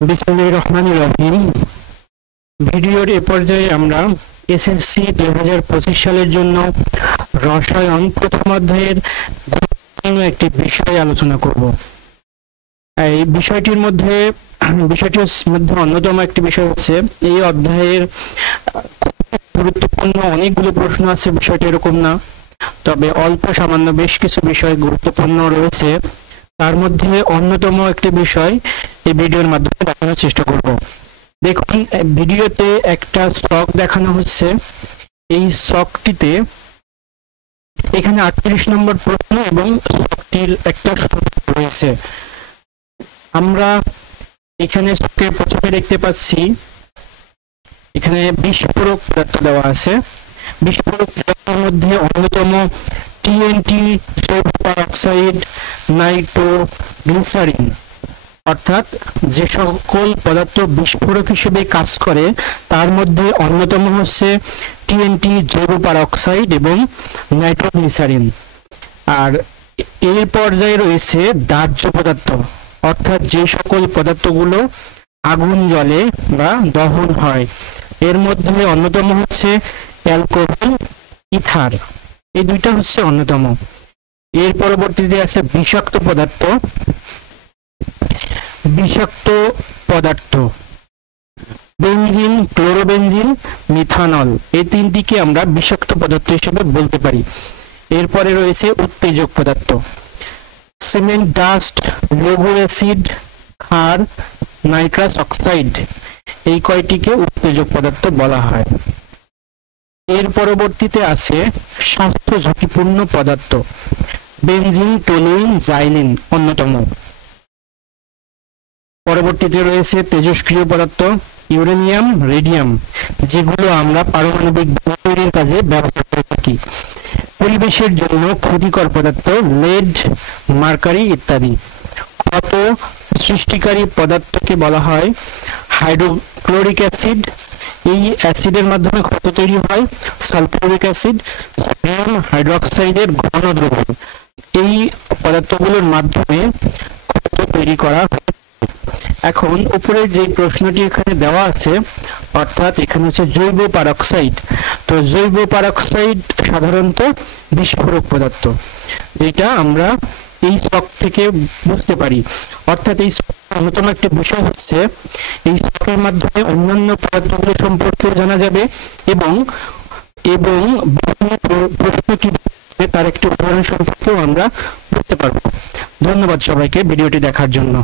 বিসমিল্লাহির রহমানির রহিম। ভিডিওর এ পর্যায়ে আমরা এসএসসি 2025 সালের জন্য রসায়ন প্রথম অধ্যায়ের গুরুত্বপূর্ণ একটি বিষয় আলোচনা করব। এই বিষয়টির মধ্যে অন্যতম একটি বিষয় হচ্ছে এই অধ্যায়ের গুরুত্বপূর্ণ অনেকগুলো প্রশ্ন আছে, বিষয়টি এরকম না, তবে অল্প সামান্য বেশ কিছু বিষয় গুরুত্বপূর্ণ রয়েছে। তার মধ্যে অন্যতম একটি বিষয় এই ভিডিওর মাধ্যমে দেখানোর চেষ্টা করব। দেখুন, ভিডিওতে একটা ছক দেখানো হচ্ছে। এই ছকটিতে এখানে 38 নম্বর প্রশ্ন এবং ছকটির একটা সমাধান রয়েছে। আমরা এখানে ছকের প্রথমে দেখতে পাচ্ছি এখানে বিস্ফোরক পদার্থ দেওয়া আছে। বিস্ফোরক পদার্থের মধ্যে অন্যতম টিএনটি, যৌগ পারঅক্সাইড, নাইট্রোগ্লিসারিন, অর্থাৎ যে সকল পদার্থ বিস্ফোরক হিসেবে কাজ করে তার মধ্যে অন্যতম হচ্ছে টিএনটি, যৌগ পারঅক্সাইড এবং নাইট্রোগ্লিসারিন। আর এর পর্যায়ে রয়েছে দাহ্য পদার্থ, অর্থাৎ যে সকল পদার্থগুলো আগুন জ্বলে বা দহন হয়। এর মধ্যে অন্যতম হচ্ছে অ্যালকোহল, ইথার, এই দুইটা হচ্ছে অন্যতম। এর পরবর্তীতে আছে বিষাক্ত পদার্থ। বেনজিন, ক্লোরোবেনজিন, মিথানল, এই তিনটিকে আমরা বিষাক্ত পদার্থ হিসেবে বলতে পারি। এরপরে রয়েছে উত্তেজক পদার্থ, সিমেন্ট ডাস্ট, লঘু অ্যাসিড, ক্ষার, নাইট্রাস অক্সাইড, এই কয়টিকে উত্তেজক পদার্থ বলা হয়। এর পরবর্তীতে আছে স্বাস্থ্য ঝুঁকিপূর্ণ পদার্থ, বেনজিন, টলুইন, জাইলিন অন্যতম। পরবর্তীতে রয়েছে তেজস্ক্রিয় পদার্থ, ইউরেনিয়াম, রেডিয়াম, যেগুলো আমরা পারমাণবিক বোমা তৈরির কাজে ব্যবহার করে থাকি। পরিবেশের জন্য ক্ষতিকর পদার্থ, লেড, মার্কারি ইত্যাদি। ক্ষত সৃষ্টিকারী পদার্থকে বলা হয় হাইড্রোক্লোরিক অ্যাসিড। এই অ্যাসিডের মাধ্যমে ক্ষত তৈরি হয়। সালফিউরিক অ্যাসিড, সোডিয়াম হাইড্রোক্সাইডের ঘন দ্রবণ, এই পদার্থগুলোর মাধ্যমে ক্ষত তৈরি করা হয়। এখন উপরে যে প্রশ্নটি এখানে দেওয়া আছে, অর্থাৎ এখানে হচ্ছে জৈব পারঅক্সাইড। তো জৈব পারঅক্সাইড সাধারণত বিস্ফোরক পদার্থ, যেটা আমরা এই ছক থেকে বুঝতে পারি। অর্থাৎ এই অন্যতম একটি বিষয় হচ্ছে এই ছকের মাধ্যমে অন্যান্য পদার্থগুলো সম্পর্কেও জানা যাবে এবং বিভিন্ন প্রশ্ন কি তার একটি উদাহরণ সম্পর্কেও আমরা বুঝতে পারবো। ধন্যবাদ সবাইকে ভিডিওটি দেখার জন্য।